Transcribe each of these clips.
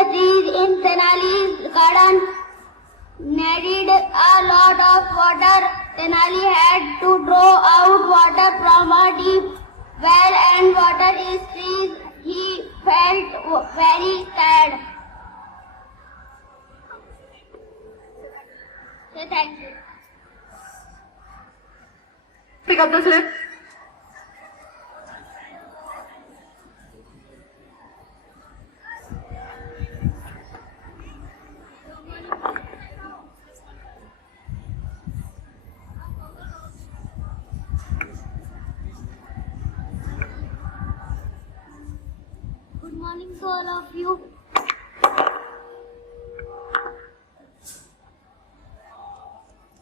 the trees in Tenali's garden needed a lot of water. Tenali had to draw out water from a deep well and water his trees. He felt very sad. Say thank you. Pick up the slip. Good morning to all of you.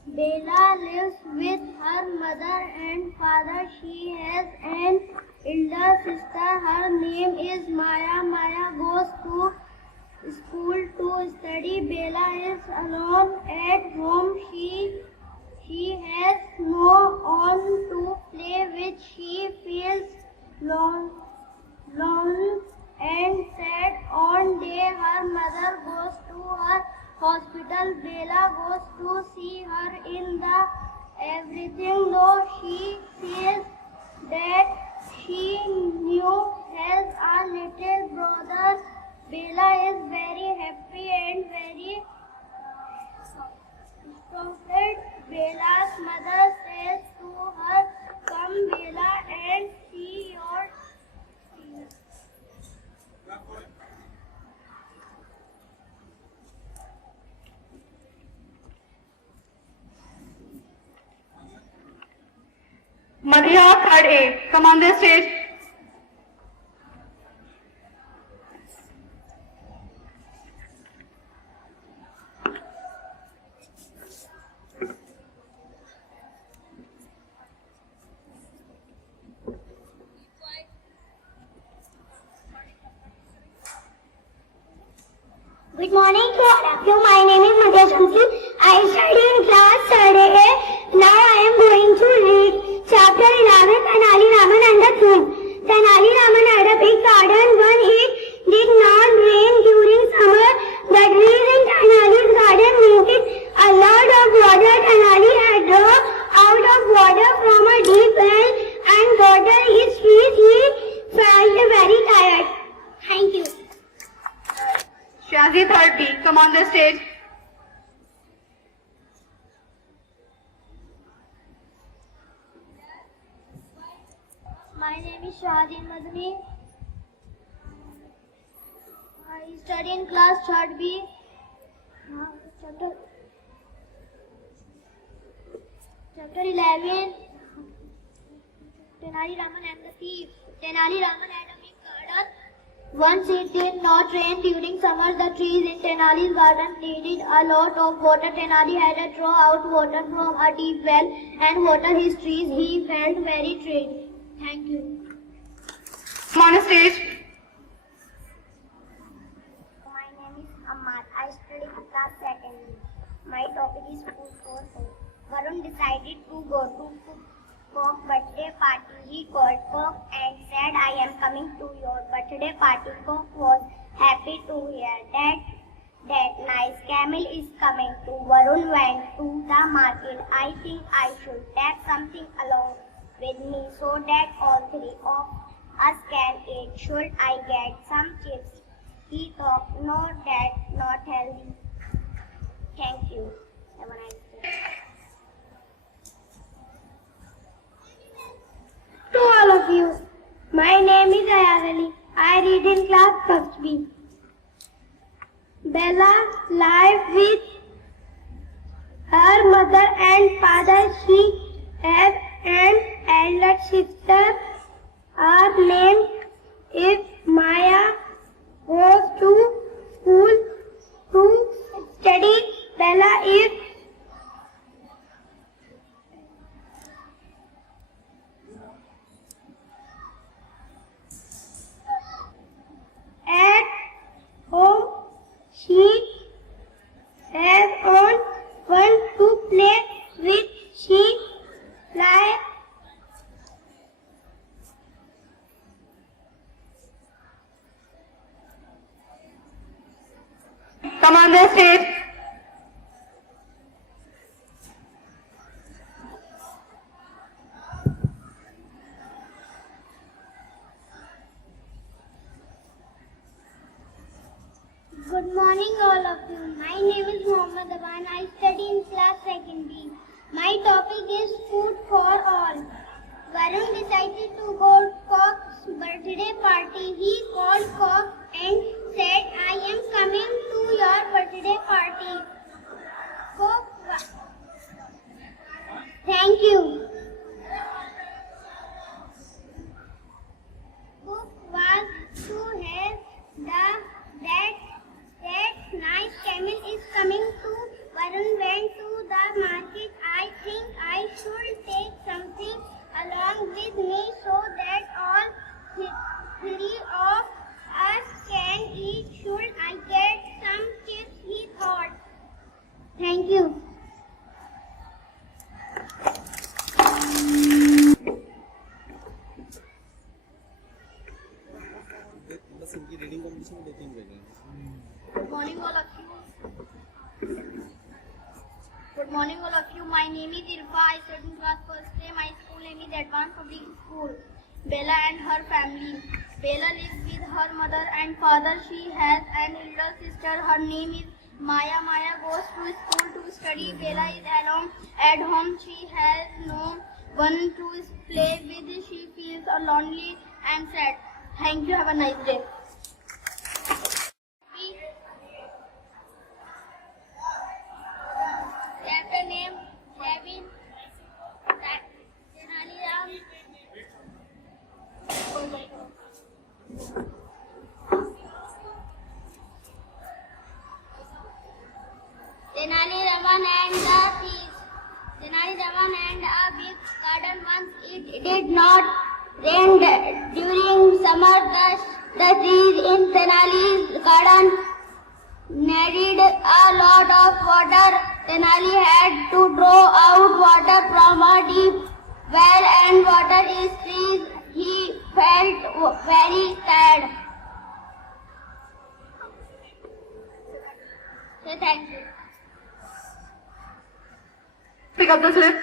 Bella lives with her mother and father. She has an elder sister. Her name is Maya. Maya goes to school to study. Bella is alone at home. She has no one to play with. She feels lone and sad. On day her mother goes to her hospital. Bella goes to see her in the everything, though she says that she knew has a little brother. Bella is very happy and very excited. Bella's mother says to her, "Come, Bella, and see your Madhya, third A. Come on the stage. Good morning to all of you. My name is Madhya Shamsi. I study in class 3rd A. Now I am going to read chapter 11, Tenali Raman and the King. Tenali Raman had a big garden. When it did not rain during summer, the trees in Tenali's garden needed a lot of water. Tenali had drawn out of water from a deep well and watered his trees. He felt very tired. Thank you. Shazi, third B. Come on the stage. My name is Shahadin Madani. I study in class 3rd B. Chapter 11. Tenali Raman and the Thief. Tenali Raman had a big garden. Once it did not rain during summer, the trees in Tenali's garden needed a lot of water. Tenali had to draw out water from a deep well and water his trees. He felt very tired. Thank you. Come on the stage. My name is Ahmad. I study in class 2nd. My topic is food for hope. Varun decided to go to Coke's birthday party. He called Coke and said, "I am coming to your birthday party." Coke was happy to hear that nice camel is coming too. Varun went to the market. "I think I should take something along with me so that all three of us can eat. Should I get some chips?" He thought, "No, that's not healthy." Thank you. Have a nice day. To all of you, my name is Ayaz Ali. I read in class 1st B. Bella lived with her mother and father. She has an elder sister. Her name is Maya. Goes to school to study. Bella is at home. She has on one to play with. She flies come on the stage. Good morning, all of you. My name is Mohammad Aban. I study in class 2nd B. My topic is food for all. Varun decided to go to Cock's birthday party. He called Cock and said, I am coming to your birthday party. Cock, thank you. Cook was to have that nice camel is coming to Varun went to the market. I think I should take something along with me so that all three of us can eat. Should I get some chips? He thought. Thank you. बस इनकी reading competition में 2-3 जगह Good morning, all of you. Good morning, all of you. My name is Irfa. I study in class first day. My school name is Advanced Public School. Bella and her family. Bella lives with her mother and father. She has an elder sister. Her name is Maya. Maya goes to school to study. Bella is alone at home. She has no one to play with. She feels lonely and sad. Thank you. Have a nice day. Chapter name Kevin Tenali Ram. Tenali Raman and the thieves. Tenali Raman and a big garden. Once it did not rain during summer. The trees in Tenali's garden needed a lot of water. Tenali had to draw out water from a deep well and water his trees. He felt very sad. So thank you. Pick up the slip.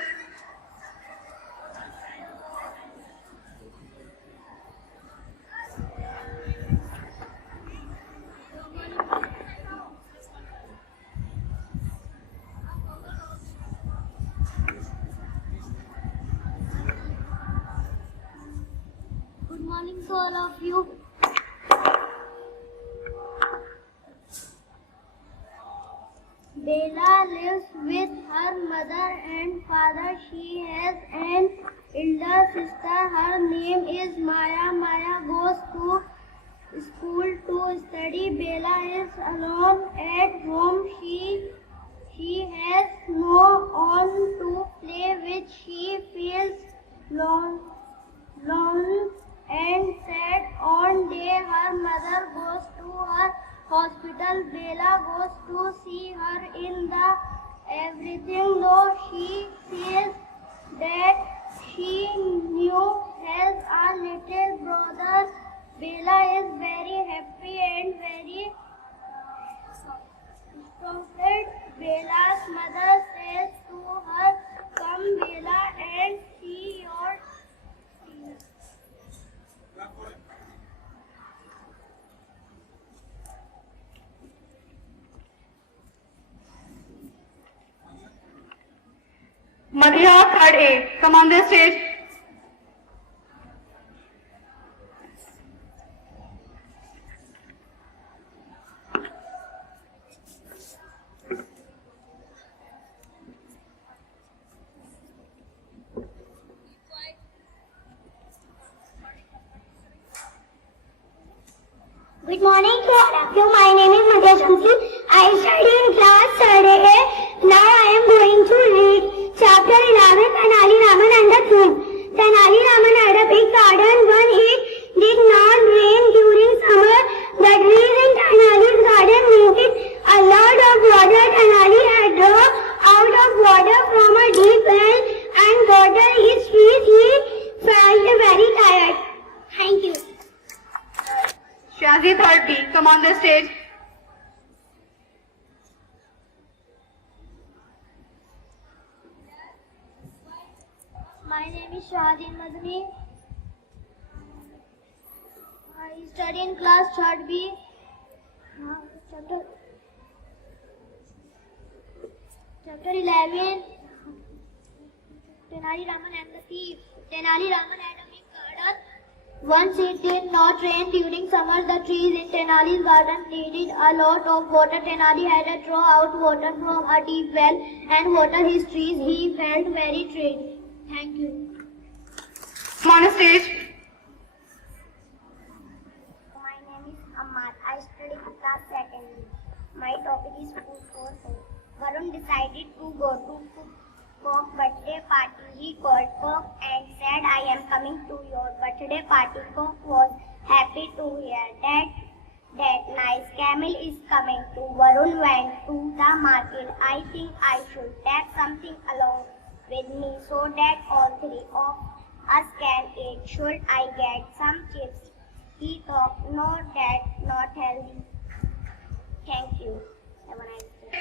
Good morning to all of you. Bella lives with her mother and father. She has an elder sister. Her name is Maya. Maya goes to school to study. Bella is alone at home. She has no one to play with. She feels lone and sad. One day her mother goes to her hospital. Bella goes to see her in the everything though she feels that she knew has a little brother. Bella is very happy and very comforted. Bella's mother says to her, come Bella and see your Madhya, third A, come on the stage. Good morning to all of you. My name is Madhya Shamsi. I study in class 3rd A. Now I am going to read chapter 11, Tenali Raman and the Thieves. Tenali Raman had a big garden. When it did not rain during summer, the trees in Tenali's garden needed a lot of water. Tenali had drawn out of water from a deep well and watered his trees. He felt very tired. Thank you. Shazi, third B, come on the stage. My name is Shahadin Madani. I study in class 3rd B. Chapter 11. Tenali Raman and the Thief. Tenali Raman had a big garden. Once it did not rain during summer. The trees in Tenali's garden needed a lot of water. Tenali had to draw out water from a deep well and water his trees. He felt very tired. Thank you. Come on stage. My name is Ammar. I study class 2nd. My topic is food for food. Varun decided to go to Cock's birthday party. He called Cock and said, I am coming to your birthday party. Cock was happy to hear that nice camel is coming too. Varun went to the market. I think I should take something along with me so that all three of us can eat. Should I get some chips? He thought, no, that's not healthy. Thank you. Have a nice day.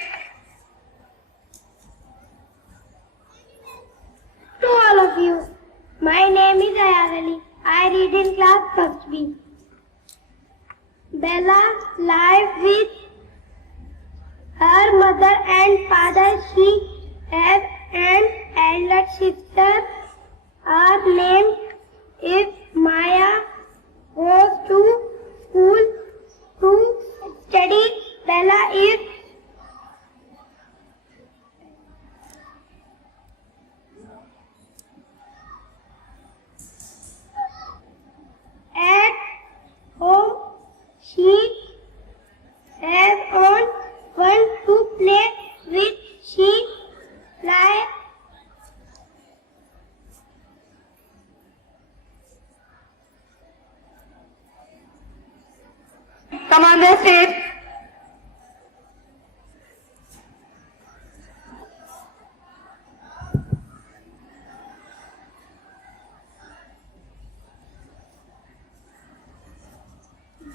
To all of you, my name is Ayaz Ali. I read in class 1st B. Bella lived with her mother and father. She has an elder sister. Her name is Maya. Goes to school to study. Bella is at home. She has on one to play with. She fly. Come on the stage.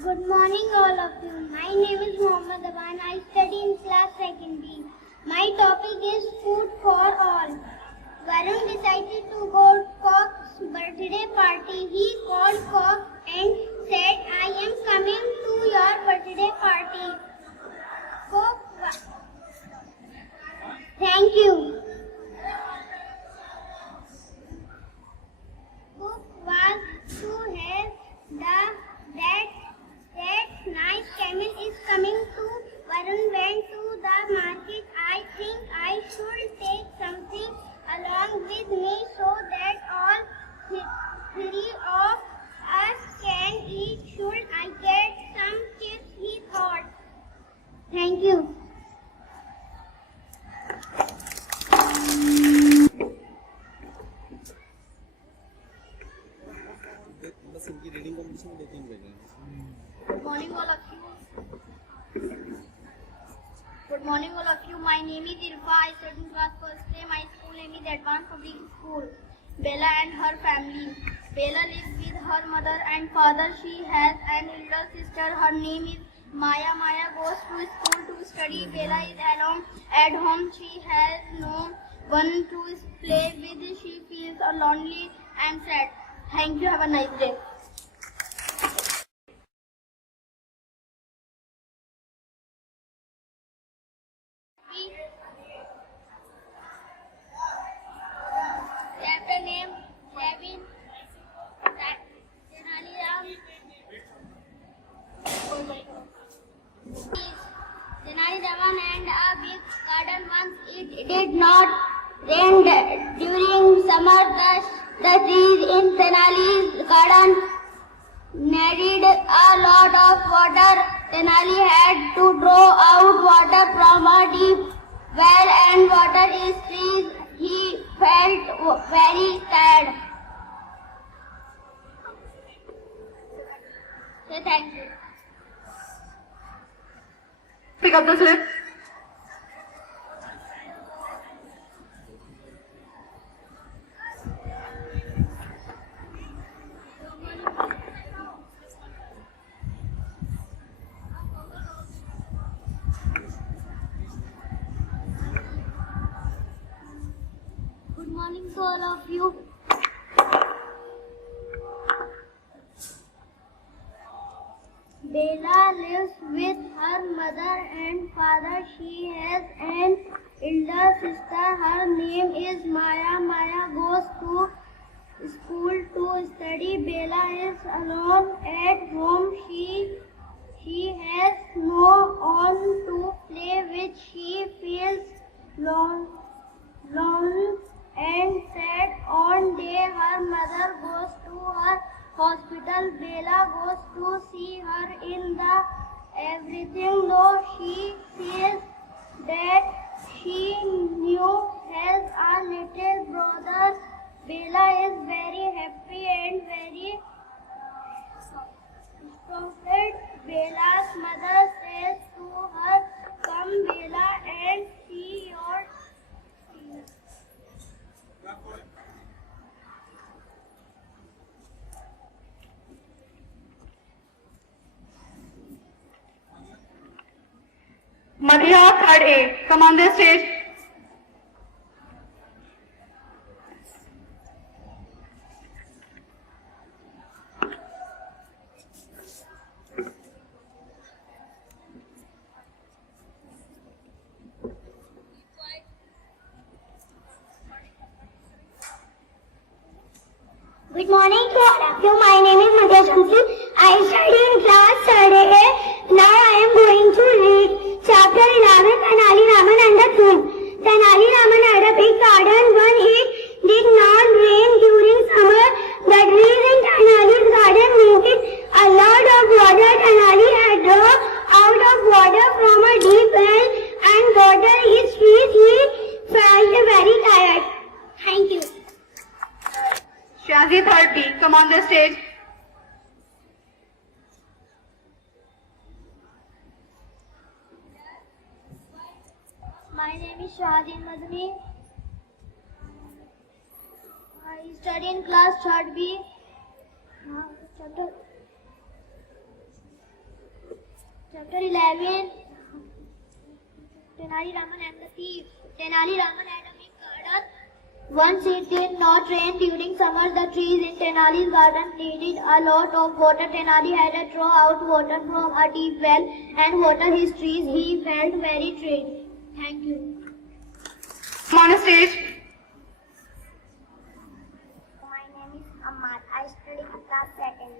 Good morning, all of you. My name is Mohammad Aban. I study in class 2nd B. My topic is food for all. Varun decided to go to Cock's birthday party. He called Cock and said, I am coming to your birthday party. Cock, thank you. Cook was to have that nice camel is coming to. Varun went to the market. I think I should take something along with me so that all three of us can eat. Should I get some chips? He thought. Thank you. बस इनकी reading competition में 2-3 भेजे हैं. Good morning, all of you. Good morning, all of you. My name is Irfa. I study in class 1st A. My school name is Advanced Public School. Bella and her family. Bella lives with her mother and father. She has an elder sister. Her name is Maya. Maya goes to school to study. Bella is alone at home. She has no one to play with. She feels lonely and sad. Thank you. Have a nice day. Chapter name 7. Tenali Ram. Tenali Raman and a big garden. Once it did not rain during summer. The trees in Tenali's garden needed a lot of water. Tenali had to draw out water from a deep well and water his trees. He felt very tired. So thank you. Pick up the slip. Good morning to all of you. mother and father. She has an elder sister. Her name is Maya. Maya goes to school to study. Bella is alone at home. She has no one to play with. She feels lone and sad. One day her mother goes to her hospital. Bella goes to see her in the everything though she says that she knew has a little brother. Bella is very happy and very excited. Bella's mother says to her, "Come, Bella, and see your." Madhya, third A. Come on the stage. Good morning to all of you. My name is Madhya Shamsi. I study in class 3rd A. Now I am going to read chapter 11, Tenali Raman and the Tomb. Tenali Raman had a big garden. When it did not rain during summer, the trees in Tenali's garden needed a lot of water. Tenali had drawn out of water from a deep well and watered his trees. He felt very tired. Thank you. Shazi, third B. Come on the stage. My name is Shahadin Madani. I study in class 3rd B. Chapter 11. Tenali Raman and the Thief. Tenali Raman had a big garden. Once it did not rain during summer, the trees in Tenali's garden needed a lot of water. Tenali had to draw out water from a deep well and water his trees. He felt very tired. Thank you. Come on the stage. My name is Ahmad. I study in class 2nd.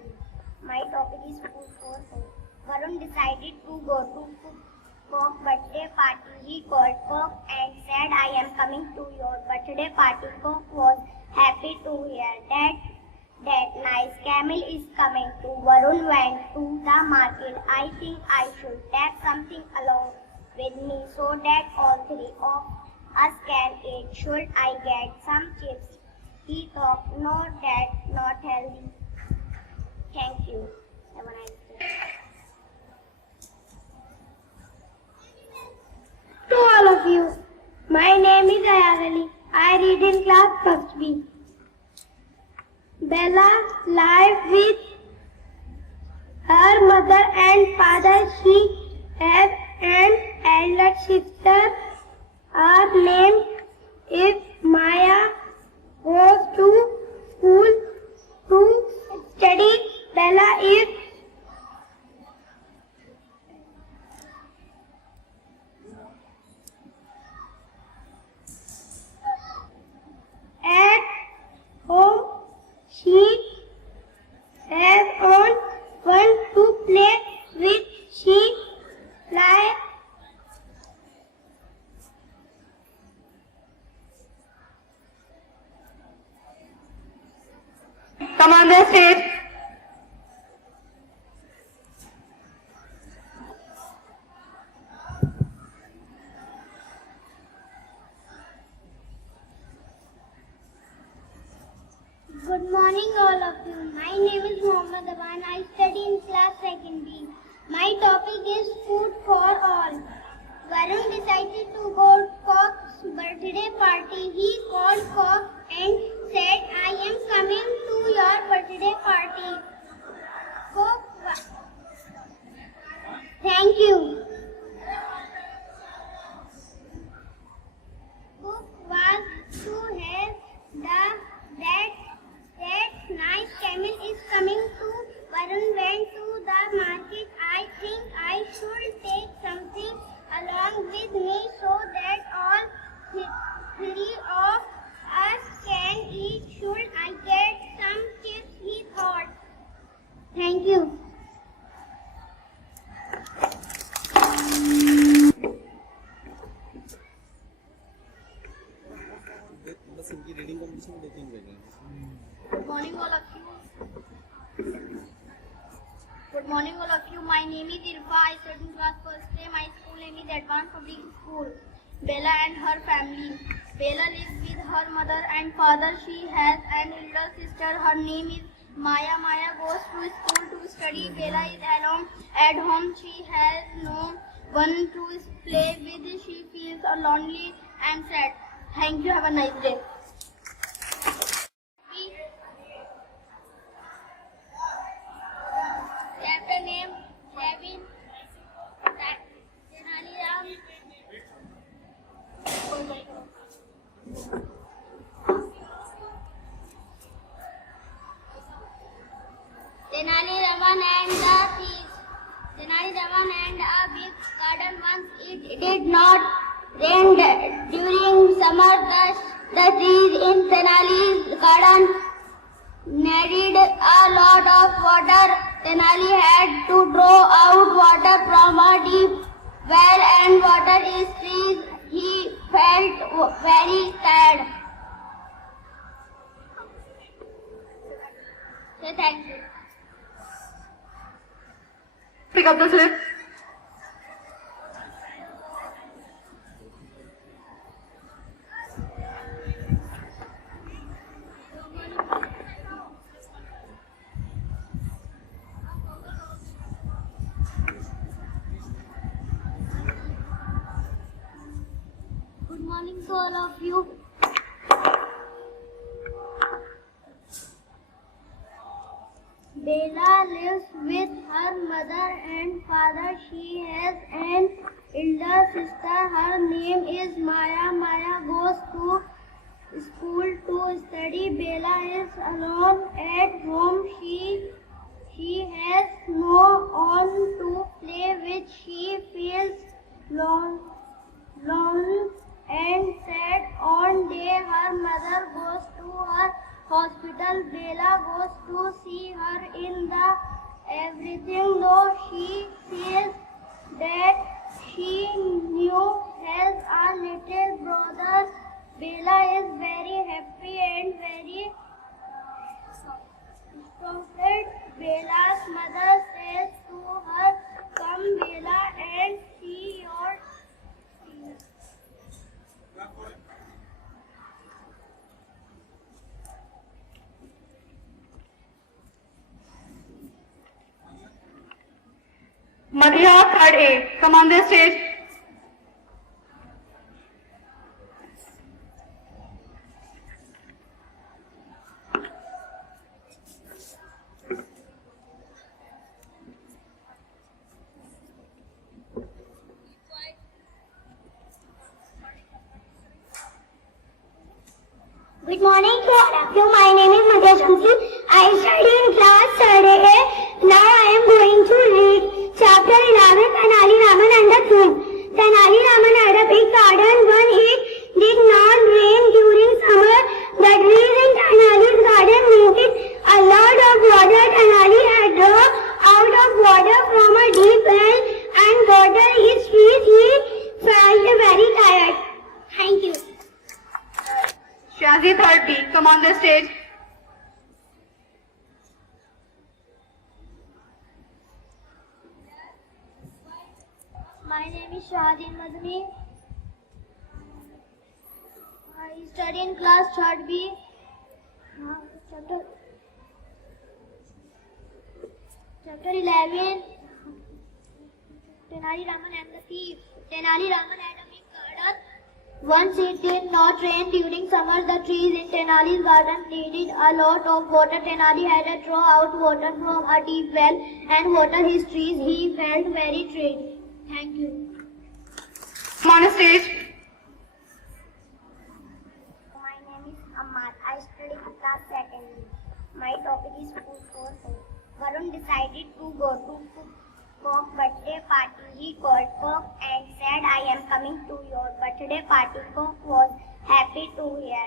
My topic is food for hope. Varun decided to go to Cook's birthday party. He called Cook and said, "I am coming to your birthday party." Cook was happy to hear that nice camel is coming too. Varun went to the market. "I think I should take something along with me so that all three of us can eat. Should I get some chips?" He thought, "No, that's not healthy." Thank you. Have a nice day. To all of you, my name is Ayaz Ali. I read in class 1st B. Bella lived with her mother and father. She has an elder sister. Her name is Maya. Goes to school to study. Bella is at home. She has on one to play with. She flies. Come on the stage. Good morning, all of you. My name is Mohammad Awan. I study in class 2nd B. My topic is food for all. Varun decided to go to Cook's birthday party. He called Cook and said, "I am coming to your birthday party." Cook, thank you. Cook was to have that nice camel is coming to. Varun went to the market. "I think I should take some My name is Irfa. I study in class first day. My school name is Advanced Public School. Bella and her family. Bella lives with her mother and father. She has an elder sister. Her name is Maya. Maya goes to school to study. Bella is alone at home. She has no one to play with. She feels lonely and sad. Thank you. Have a nice day. Chapter name Kevin. Tenali Ram. Tenali Raman and the thieves. Tenali Raman and a big garden. Once it did not rain during summer. The trees in Tenali's garden needed a lot of water. Tenali had to draw out water from a deep well and water his trees. He felt very sad. So thank you. Pick up the slip. Good morning to all of you. Bella lives with her mother and father. She has an elder sister. Her name is Maya. Maya goes to school to study. Bella is alone at home. She has no one to play with. She feels lone and sad. One day her mother goes to her hospital. Bella goes to see her in the everything though she says that she knew has a little brother. Bella is very happy and very excited. Bella's mother says to her, "Come, Bella, and see your Madhya, third A. Come on the stage. Good morning to all of you. My name is Madhya Shamsi. I study in class 3rd A. Now I am going to read chapter 11, Tenali Raman and the Thieves. Tenali Raman had a big garden. When it did not rain during summer, the trees in Tenali's garden needed a lot of water. Tenali had drawn out of water from a deep well and watered his trees. He felt very tired. Thank you. Shazi, third B. Come on the stage. My name is Shahadin Madani. I study in class 3rd B. Chapter 11. Tenali Raman and the Thief. Tenali Raman had a big garden. Once it did not rain during summer. The trees in Tenali's garden needed a lot of water. Tenali had to draw out water from a deep well and water his trees. He felt very tired. Thank you. Come on the stage. My name is Ahmad. I study in class 2nd. My topic is food for hope. Varun decided to go to Cock's birthday party. He called Cock and said, "I am coming to your birthday party." Cock was happy to hear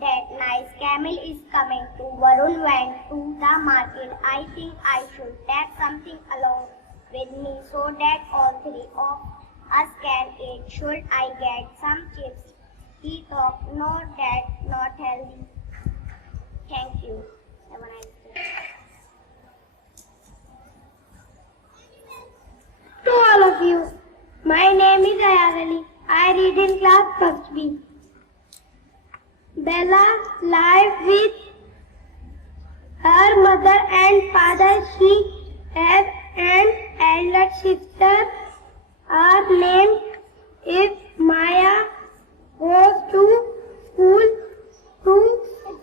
that nice camel is coming too. Varun went to the market. "I think I should take something along with me so that all three of us can eat. Should I get some chips?" He thought, "No, that's not healthy." Thank you. Have a nice day. To all of you, my name is Ayaz Ali. I read in class first B. Bella lived with her mother and father. She has an elder sister. Her name is Maya. Goes to school to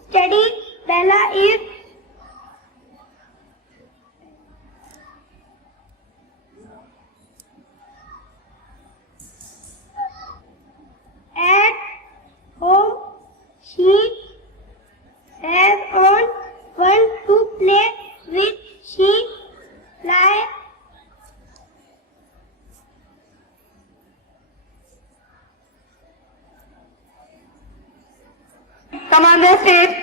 study. Bella is at home. She has on one to play with. She fly. Come on the stage.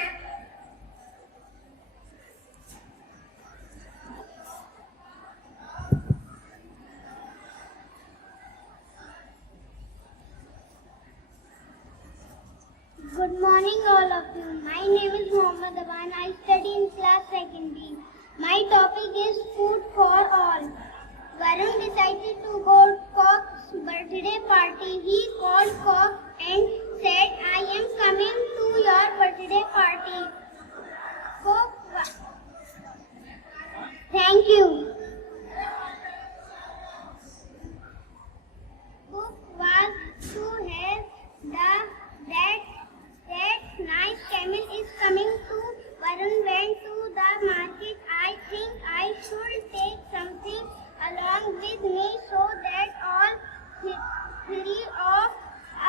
Good morning, all of you. My name is Mohammad Aban. I study in class 2nd B. My topic is food for all. Varun decided to go to Cock's birthday party. He called Cock and said, I am coming to your birthday party. Cock, thank you. Cook was to have that nice camel is coming to. Varun went to the market. I think I should take something along with me so that all three of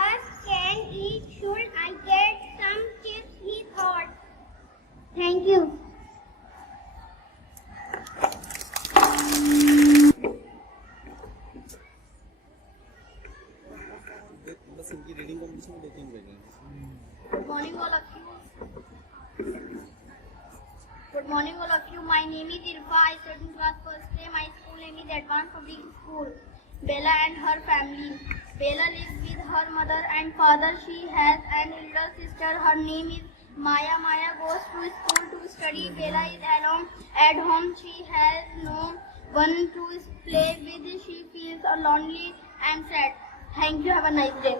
us can eat. Should I get some chips? He thought. Thank you. बस इनकी reading competition में 2-3 बज गए हैं। Good morning, all of you. Good morning, all of you. My name is Irfa. I study in class first day. My school name is Advanced Public School. Bella and her family. Bella lives with her mother and father. She has an elder sister. Her name is Maya. Maya goes to school to study. Bella is alone at home. She has no one to play with. She feels lonely and sad. Thank you. Have a nice day.